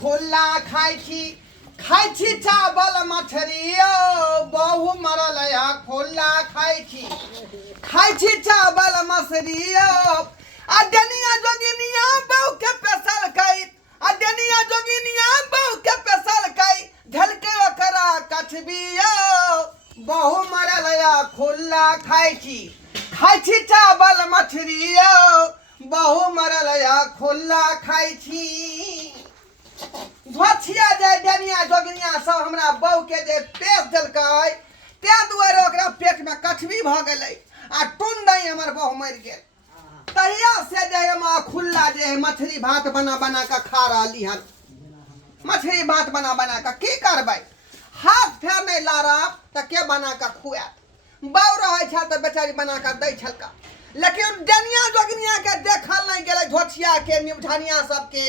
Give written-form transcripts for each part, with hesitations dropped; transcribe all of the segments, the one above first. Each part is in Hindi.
खुल्ला खाई छी चावल मछरी बहु मरल खुल्ला खाई छी चावल मछरी अदनिया जोगिनिया बहु के पेशल कई अदनिया जोगिनिया बहु के पेशल कई झलके ओकरा कछबिया बहु मरल खुल्ला खाई छी चावल मछरी बहु मरल खुल्ला खाई छी झोछिया जाय डनिया जोगिनिया सब हमरा बहु के जे पेश देलकै ते दुआरे ओकरा पेट में कछबी भ गेलै आ टुंडई हमर बहु मर गेल तहिया से जे हम खुल्ला जे मछली भात बना बना के खा रहली हन मछली भात बना बना के की करबै हाथ फेर नहीं लारब त के बना के खुआत बहु रहे छ त बेचारी बना के दै छलका लेकिन डनिया जोगिनिया के देखल नहीं गेलै झोछिया के निमझानिया सब के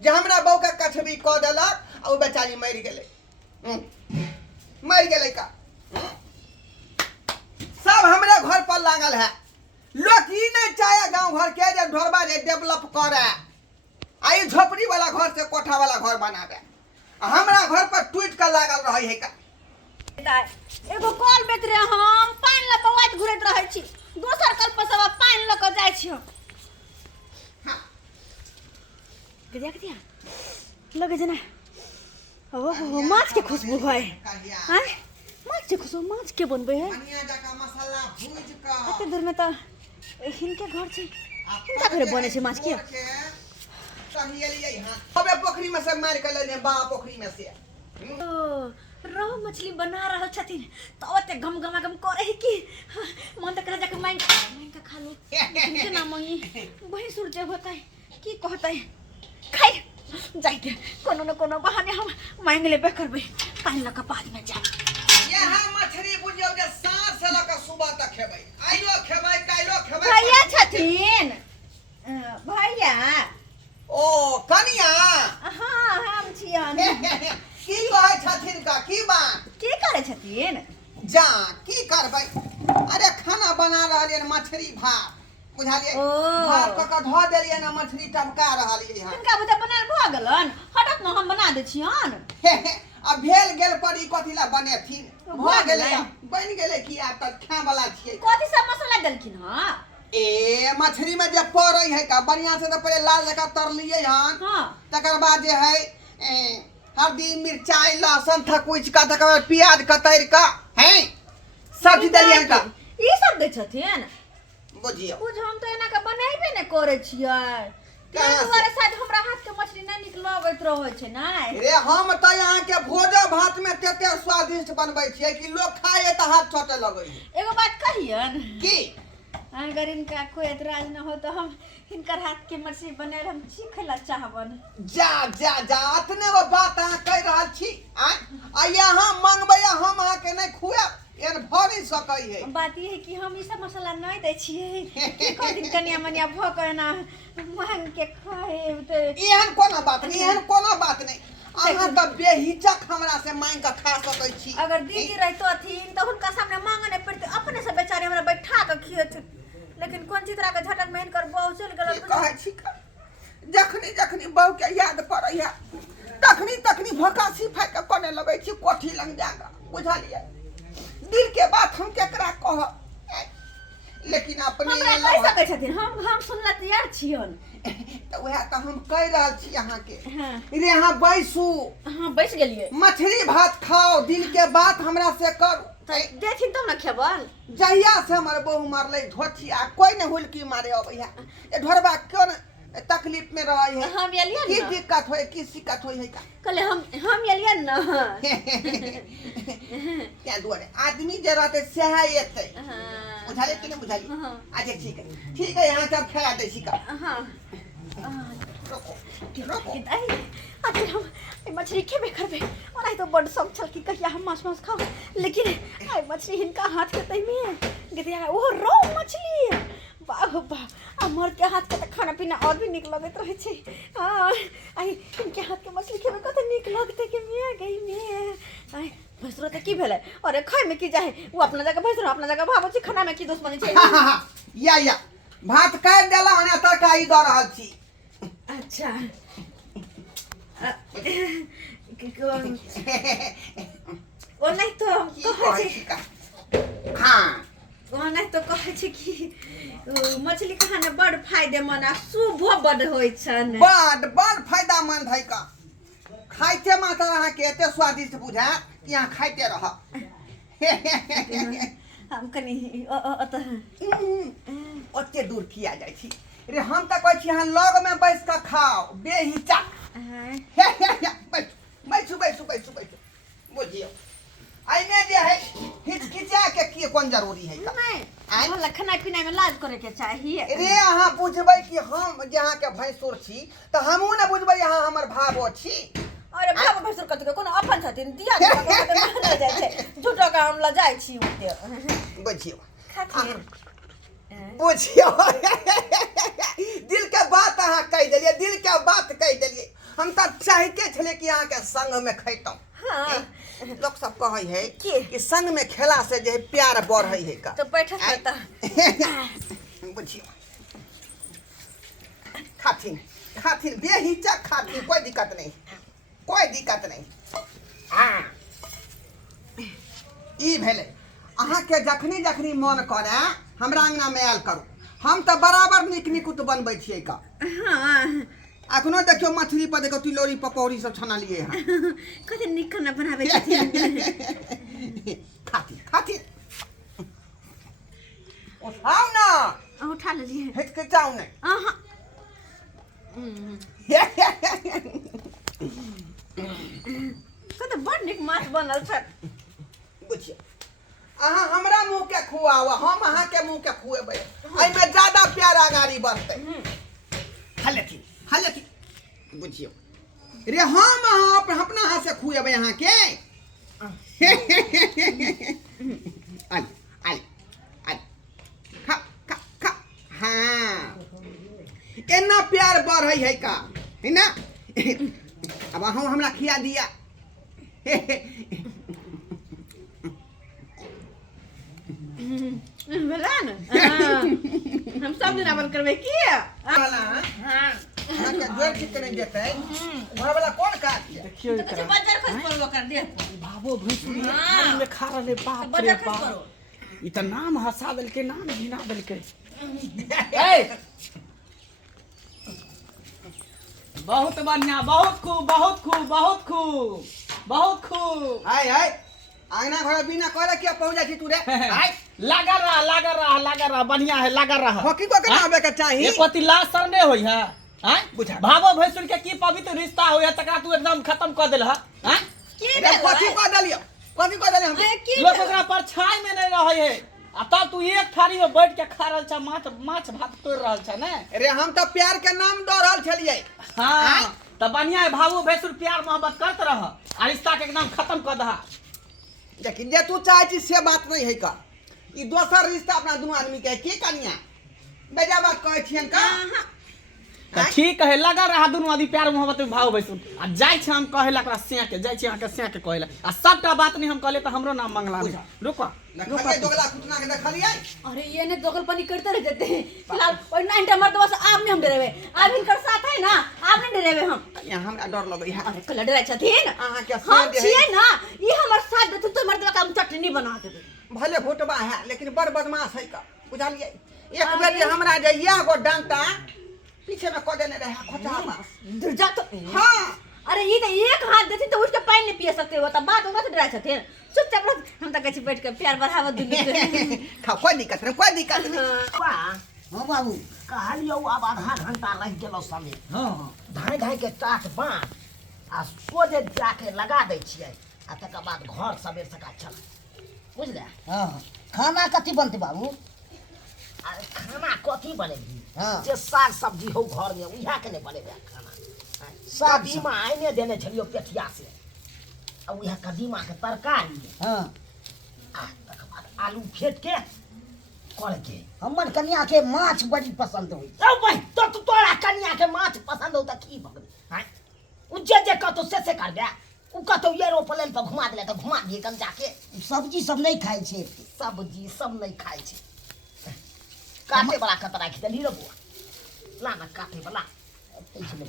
जे हमरा बहु के कछबी क देलक आ ओ बेचारी मर गेलै का सब हमरे घर पर लागल है लोग ई नहीं चाहे गांव घर के जे ढोरबा जे डेवलप करे आई झोपड़ी वाला घर से कोठा वाला घर बनावे हमरा घर पर टूट के लागल रहे है का एगो कॉल बेच रे हम पानी ल बवाइत घुरैत रहै छी दोसर कल पर सब पानी ल के जाय छी देख दिया लगे जना ओ माछ के खुशबू है हैं माछ के खुशबू माछ के बनबे है धनिया जका मसाला भूज के एते दूर में तो हिनके घर छै हिनका घर बने छै माछ के कहिएलिए हां अबे पोखरी में से मार के लेने बा पोखरी में से रोहु मछली बना रहल छथिन तो ओते गम करे है कि मन तक रह जाके मांग के खा लो इनके नाम मंगी वही सुरते होता है की कहता है खाई जाइके कोनो न कोनो बहाने हम मांग लेबे करबै पानी लका बाद में जा यहां मछली बुझियो जे साँझ से लका सुबह तक खेबै आइयो खेबै काइलो खेबै भैया छथिन भैया ओ कनिया हां हम छियन की कहै छथिन का की बात की करे छथिन जा की करबै अरे खाना बना रहलिए मछली भात बुझालिए भात क धो देलिए ना मछली टपका रहलिए हां इनका बुझा बनाल भ गेलन हटत न हम बना दे छियन अब भेल गेल पड़ी कथि ला बनेथिन भ गेलै बन गेलै की आ त खा वाला छियै कथि सब मसाला देलखिन हां ए मछली में जे पड़ै है का बढ़िया से त पहले लाल जका तरलिए हन हां तकर बाद जे है हल्दी मिर्चाई लहसुन थकुच का तकर बाद प्याज कतर का हैं सब्जी दलियन का ई सब दे छथिन बुझियो बुझ हम तो एना के बनाइबे ने करे छियै तोरे शायद हमरा हाथ के मछली नहीं निक लगैत रहै छै नै रे हम त यहाँ के भोजो भात में तेते स्वादिष्ट बनबै छियै कि लोग खाए त हाथ छोटे लगै एगो बात कहियन की अगर इनका कोई एतराज न हो तो हम इनकर हाथ के मछली बने हम सीखेला चाहबन जा अतने वो बात अहाँ कह रहल छी आ यहाँ मंगबै हम अहाँ के नहीं खुआब एन भ नहीं सकै है बात ये है कि हम ई सब मसाला नहीं दै छियै की कर दिन कनिया मनिया भ के ना मांग के खाए त एहन कोनो बात नहीं अहाँ त बेहिचक हमरा से मांग के खा सकै छी अगर दीदी रहतो थीन त हुनका सामने मांगे नहीं पड़ते अपने से बेचारे हमरा बैठा के खियत लेकिन कोन चित्रा के झटक में इनकर बहु चल गेल कहै छी जखनी बहु के याद पड़ै है तखनी भकासी फाइ के कोने लगै छी कोठी लंग जागा बुझलिए दिल के बात हम केकरा कह लेकिन अपने हमरा कह सकै छथिन हम सुनला तैयार छियन त वह त हम कह रहल छी अहाँ के हां रे अहाँ बैसू हां बैस गेलिए मछली भात खाओ दिल के बात हमरा से करू देखिन तब न खेबन जहिया से हमर बहु मारले धोछिया कोई ने हुलकी मारे अबैया ए ढोरबा क्यों तकलीफ में रह है हम एलियन की दिक्कत होय की शिकायत होय है का कले हम एलियन न क्या दुआरे आदमी जे रहते सेहा एते हां बुझाले कि नहीं बुझाली अच्छा ठीक है यहाँ सब खा दे शिका हां रोको आखिर हम मछली खेबे करबे और आई तो बड़ शौक छल कि कहिया हम मांस खाओ लेकिन आई मछली हिनका हाथ के तई में गतिया ओ रो मछली वाह वाह हमर के हाथ के खाना पीना और भी निक लगत रहे छे हां आई इनके हाथ के मछली खेबे कत निक लगते के मिया गई में आई भसरो त की भेले अरे खाय में की जाए वो अपना जगह भसरो अपना जगह भाबो छी खाना में की दुश्मनी छे या भात काट देला हने तरकारी द रहल छी अच्छा ओ नहीं तो हम की कहै कहै छी छी का हाँ ओ नहीं तो कहै छी कि मछली खाना बड़ फायदेमंद आ शुभ बड़ होइ छन बड़ बड़ फायदामंद है का खाइते मात्र अहाँके एते स्वादिष्ट बुझा कि अहाँ खाइते रह हम कनी ओते दूर किया जाइ छी रे हम तऽ कहै छी अहाँ लग में बैस कऽ खाओ बेहिचा बैसू बैसू बैसू बैसू बुझियो एहिमे जे है हिचकिचा के की कोन जरूरी है का नहीं भला खाना पीना में लाज करे के चाहिए रे अहाँ बुझबै कि हम जे अहाँके भैंसुर छी तऽ हमहूँ ने बुझबै अहाँ हमर भावो छी अरे बाबा भैंसुर कथि कोनो अपन छथिन दिया न जाइ छै झूठो का हम ल जाइ छी ओते बुझियो खातिर बुझियो दिल के बात अहाँ कह देलिए दिल के बात कह देलिए हम तऽ चाहते छले कि अहाँके संग में खैतौं हां लोग सब कहै है कि संग में खेला से जे प्यार बढ़ै है का तो बैठत रहता बुझियो खाथिन खाथिन बेहिचक खाथिन कोई दिक्कत नहीं हाँ ई भेलै अहाँके जखनी जखनी मन करे हमरा अंगना में आयल करू हम तऽ बराबर नीक नीकुत बनबै छियै का हां अखनो देखियो मछली पर देखो तिलौरी पकौड़ी सब छना लिए हैं कते नीक खाना बनाबै छथिन खाथिन खाथिन उठाओ ना उठा लेलिए हिचकिचाओ नहीं आहा कते बड़ नीक माछ बनल छै बुझियो अहाँ हमरा मुंह के खुआवा हम अहाँ के मुंह के खुएबै एहिमे ज्यादा प्यार आगारी बढ़तै हलेथी बुझियो रे हम अहाँ अपना हाथ से खुएबै अहाँ के आल आल आल खा खा खा हाँ एना प्यार बढ़ै है का है ना अब अहाँ हमरा खिया दिया भेला न हम सब दिन अपन करबै की वाला हां के जोर ठीक नहीं देते घर वाला कौन काट देखियो तो बाजार खर्च करो कर दे बाबो भैंसुरी थाली में खा रहले बाप रे बाप ई त नाम हंसा देलके नाम घिना देलके ए बहुत बढ़िया बहुत खूब बहुत खूब बहुत खूब बहुत खूब हाय हाय आंगना घर बिना कहले क्या पहुंच जाती तू रे हाय लगा रहा बढ़िया है लगा रहा हॉकी को केना आबे के चाहिए एक पति लाश सर नहीं होई है हैं बुझा भावो भैंसुर के की पवित्र रिश्ता होय है तकरा तू एकदम खत्म कर देल है हैं की कथी को दलियो हम की लोग ओकरा परछाई में नहीं रहे है आ तब तू एक थारी में बैठ के खा रहल छ माछ भात तोड़ रहल छ ने अरे हम तो प्यार के नाम दो रहल छलिए हां त बढ़िया है भावो भैंसुर प्यार मोहब्बत करत रह आ रिश्ता के एकदम खत्म कर दहा लेकिन जे तू चाहे छी से बात नहीं है का ई दोसर रिश्ता अपना दोनों आदमी के की कनिया बेजा बात कहै छियन का त ठीक है लगा रहा दोनों आदमी प्यार मोहब्बत में भाव भैंसुर आ जाय छ हम कहेला एकरा से के जाय छी अहाँ के से के कहेला आ सबटा बात नहीं हम कहले त हमरो नाम मंगला नहीं रुको देखलिए दोगला कुटना के देखलिए अरे ये ने दोगलपनी करते रह जाते हैं फिलहाल और 9 मर्दवा से आप नहीं हम डरेवे आप इनकर साथ है ना आप नहीं डरेवे हम यहाँ हमरा डर लगै है अरे कल डरे छथिन अहाँ के हम छिए ना ये हमर साथ देतु तो मर्दवा का हम चटनी बना देबे भले भोटबा है लेकिन बड़ बदमाश है का बुझलिए एक बेर जे हमरा जे या गो डंटा पीछे में क देने रहे खोचा दुर्जा तो हां अरे ये तो एक हाथ देती तो उसके पानी नहीं पी सकते हो तब बात होगा से डरा छथिन चुपचाप हम तो कहै बैठ के प्यार बढ़ावा दुनिया के खा कोई दिक्कत नहीं हाँ बाबू कहलियो अब आधा घंटा लग गेलो समय हां धाय धाय के टाट बांध आ सोझे जाके लगा दै छियै आ तकर बाद घर सबेर सका चल बुझले हाँ खाना कथी बनते बाबू आ खाना कथी बनेबी हाँ जे साग सब्जी हो घर में उहा के नहीं बनेबे खाना कदीमा आइने देने छलियो पेठिया से आ उहा कदीमा के तरकारी हाँ आ तकर बाद आलू फेट के कर के हमर कन्या के माछ बड़ी पसंद होई ओ भाई तो तोरा कन्या के माछ पसंद हो त की भगनी हैं उ जे कतो से करबे उ कतो एरोप्लेन पर घुमा देले त घुमा दिए कम जाके सब्जी सब नहीं खाई छे सब्जी सब नहीं खाई छे काटे वाला कतरा खिते नी रबुआ ला ना काटे वाला पैसे ले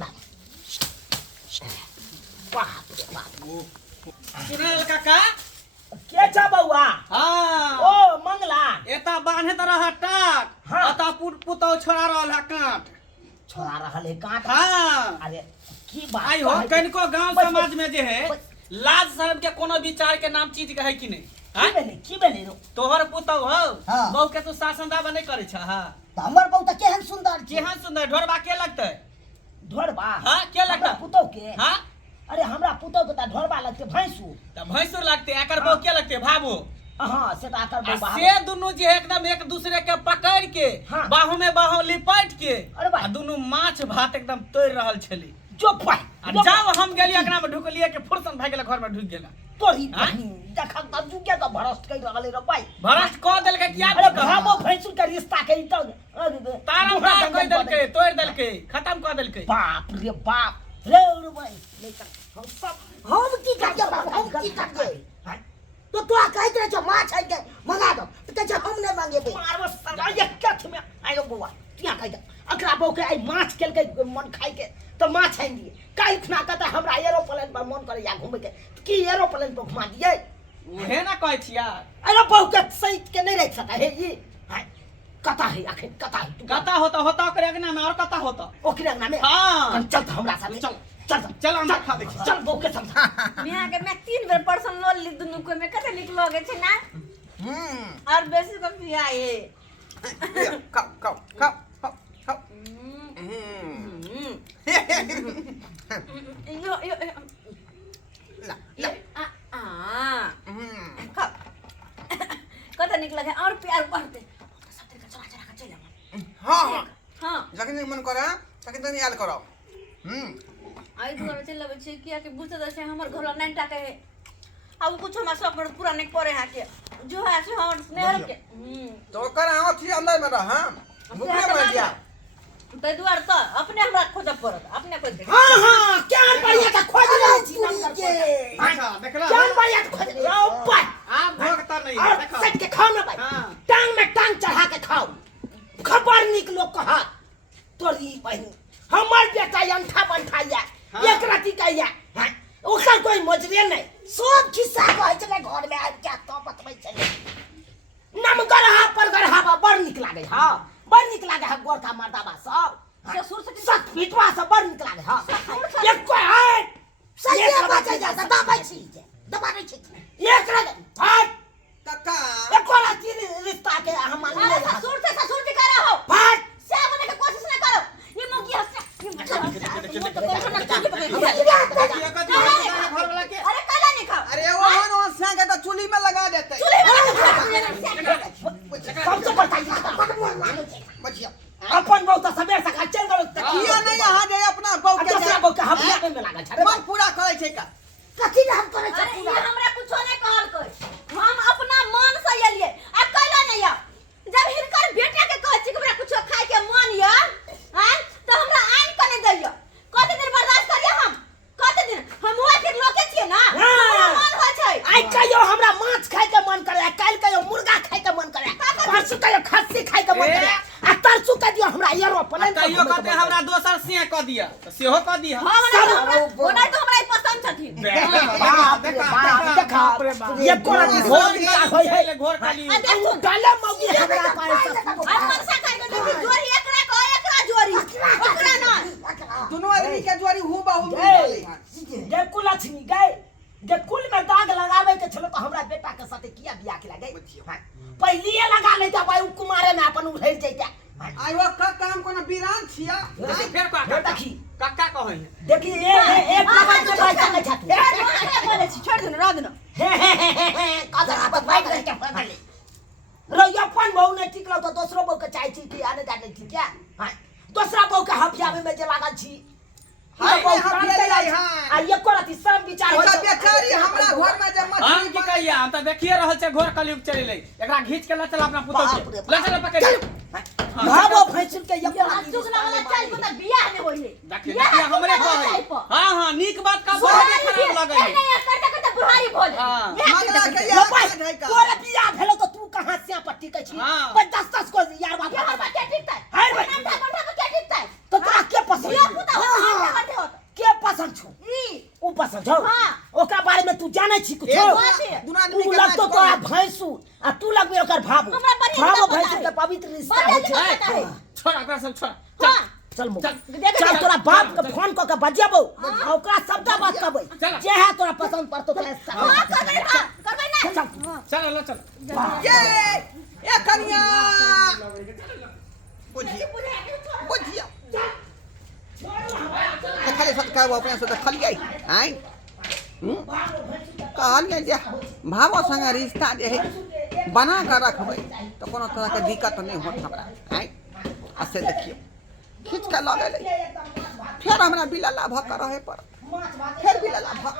ला बाप रे बाप सुनल काका के छ बौआ हाँ ओ मंगला एता बांधे त रह टाक हाँ। अता पुतौ छोड़ा रहल है काट छोड़ा रहल है काट हाँ अरे की बात आई हो कहै छै? कनिको गांव बस- समाज में जे है बस- लाज शर्म के कोनो विचार के नाम चीज के है कि नहीं की भेलै रो तोहर पुतौ हो हाँ। बहू के तू शासन दावा नहीं करे छ हां त हमर बहू त केहन सुंदर छै केहन सुंदर ढोरबा के लगतै ढोरबा हाँ, के लगता? हमरा पुतौ के हां अरे हमरा पुतौ के त ढोरबा लगते भैंसू त भैंसुर लगते एकर बहू के लगते भाबो हां से त आकर आ बहू से दुनु जे एकदम एक दूसरे के पकड़ के हाँ। बाहु में बाहु लिपट के अरे वाह। आ दुनु माछ भात एकदम तोड़ रहल छली जो पाई आ जाओ हम गेलिए एकरा में ढुकलिए के फुरसन भाग गेल घर में ढुक गेला तोरी हाँ? बहिन देखा त जुके त भरस्ट कइ रहले रे भाई भरस्ट क देलकै कि अरे भाबो भैंसू के रिश्ता के त तारम तार कह देलकै तोड़ देलकै खत्म क देलकै बाप रे बाप रे भाई नहीं कर हम सब हम की करिए बाबू हम की करिए तो कहत रहे छ माछ है के मंगा दो त छ हम नहीं मांगेबे मारो सरा एक कथ में आयो बुआ क्या कह दे अकरा बहू के आई माछ केल के मन खाई के तो माछ है दिए काई खुना कहता हमरा एरोप्लेन पर मन करे या घूमे के की एरोप्लेन पर घुमा दिए उहे ना कहै छिया अरे बहू के सही के नहीं रख सका है ये कता है आखिर कता है तू कता होता होता ओकरे अंगना में और कता होता ओकरे अंगना में हाँ। चल त हमरा साथ चल चल चल अंडा खा दे चल बहू के समझा यहाँ के मैं 3 बेर पर्सन लो ली दुनु को में कते निक लगे छे ना और बेसी को पिया ये खाओ खाओ खाओ खाओ खाओ यो यो ला यो खा कते निक लगे और प्यार बढ़ते सब तरीका चला चला के चले हाँ हाँ हां जखन मन करे तखन तनी याद करो आई दुआरे चल लबे छे किया के बुझते दे हमर घर नहीं टाके है अब कुछ हम सब पूरा नहीं करे है के जो है से हमर स्नेह के तो कर आओ थी अंदर में रह मुखिया मर गया ते दुआर त अपने हमरा खोज पड़त अपने खोज हां हां क्या बढ़िया का खोज रहे छी नाम के देखा देखला क्या बढ़िया का खोज रहे ओ भाई आप भोगता नहीं और देखा सट के खाओ ना भाई हाँ। टांग में टांग चढ़ा के खाओ खबर निक लोग कहा तोरी बहन हमर बेटा अंठा बंठाया हाँ। एक राती कहिया ओकर कोई मजरे नहीं सब खिस्सा कहै छले घर में आबि के तो बतबै छले नम गरहा पर गरहा बड़ निक लागे हां बड़ निक लागे है गोरखा मर्दाबा सब ससुर से सत पिटवा से बड़ निक लागे हां एक कोई है सही बात है दबाबै छी दबाबै छी एक रग हट कक्का एक और तीन रिश्ता के हम मान अरे ससुर जी कह रहा हो हट से बनने की कोशिश न करो ये मुगिया से ये घर वाला के अरे काला नहीं खाओ अरे वो वन से के तो चूल्ही में लगा देते चूल्हे में सबसे बड़का बचिया अपन बहु तो सबेर तक चल गलो किया नहीं यहाँ जे अपना बहू के दूसरा बहु के हफिया में लागल छ मन पूरा करे छै का कथि न हम करे अरे ये हमरा कुछो नहीं कहल कोई हम अपना मन से एलिए आ कैला नहीं आ जब हिनकर बेटा के कहै छी कि हमरा कुछो खाए के मन या हैं तो हमरा आइन कने दैयो कते दिन बर्दाश्त करिए हम कते दिन हम हुआ फिर लोके छिए ना हमरा मन हो छै आई कहियो हमरा माछ खाए के मन करे काल कहियो मुर्गा खाए के मन करे परसु कहियो खस्सी खाए के मन करे आ तरसु कह दियो हमरा एरोप्लेन तैयो कहते हमरा दोसर सिंह क दिया तो सेहो क दिया हां ओना तो हमरा पसंद छथिन बाप रे बाप देखा ये कोन घोर का होय है घोर खाली आ देखो डाले मौगी हमरा पास आ मनसा खाए के देखी जोरी एकरा जोरी ओकरा ना दोनों आदमी के जोड़ी हु बाहु जे कुलछनी गए जे कुल में दाग लगावे के छलो तो हमरा बेटा के साथे किया बियाह के लगे पहलिए लगा लेता भाई कुमारे में अपन उठै जैता आई वो का काम कोनो बीरान छिया फिर का देखी काका कहै देखी एक लगा के भाई संगे छाती बोले छी छोड़ देना रह देना कदर आप भाई रह के फगले रैया अपन बहु ने टिकलो तो दूसरो बहु के चाहे छी कि आने जाने छी क्या हां दूसरा बहु के हफिया में जे लागल छी हाय हफिया लाई हां आ ये कोराती सब विचार हो बेचारी हमरा घर में जब हम मछली की कहिया हम त देखिए रहल छै घोर कलयुग चले ले एकरा घीच के ल चल अपना पुतौ के ल चल पकड़ भाबो फैसल के ये चुगला वाला चल पता बियाह ने होई देखिए हमरे कहै हां हां नीक बात का बहुत खराब लगै है नहीं करते करते बुढ़ारी भोल हां मंगला के ये भाई तोरे बियाह भेलो तो तू कहां से पट्टी के छी हाँ। 10 को यार बाप ये बात क्या ठीक है हाय भाई घंटा घंटा क्या ठीक है तो तोरा के पसंद ये पुता हो घंटे होता के पसंद छो ई ऊ पसंद हो हाँ। ओकरा बारे में तू जाने छी कुछ दुनू आदमी तू के लगतो नाच तोरा करू। भैंसू आ तू लगबे ओकर भाबू हमरा बढ़िया भाबो पता भैंसू है। के पवित्र रिश्ता बढ़िया होइ से छै पता है। छोड़ एकरा सब छोड़ हाँ चल मुँह देखा चल देखा। तोरा बाप के फोन क के बजेबो आ ओकरा शब्द बात कहबै चल। जे है तोरा पसंद पड़तो तोरा हाँ करबै ना करबै ना चल चल लो चल ये ए कनिया बुझिया बुझिया खाली सब का अपने से खाली आई आई कहलिए जे भावो संग रिश्ता जे है बना कर रखबै तो कोनो तरह के दिक्कत नहीं होत हमरा आई आ से देखियो खींच के लगे फिर हमरा बिलला भक रहे पर फिर बिलला भक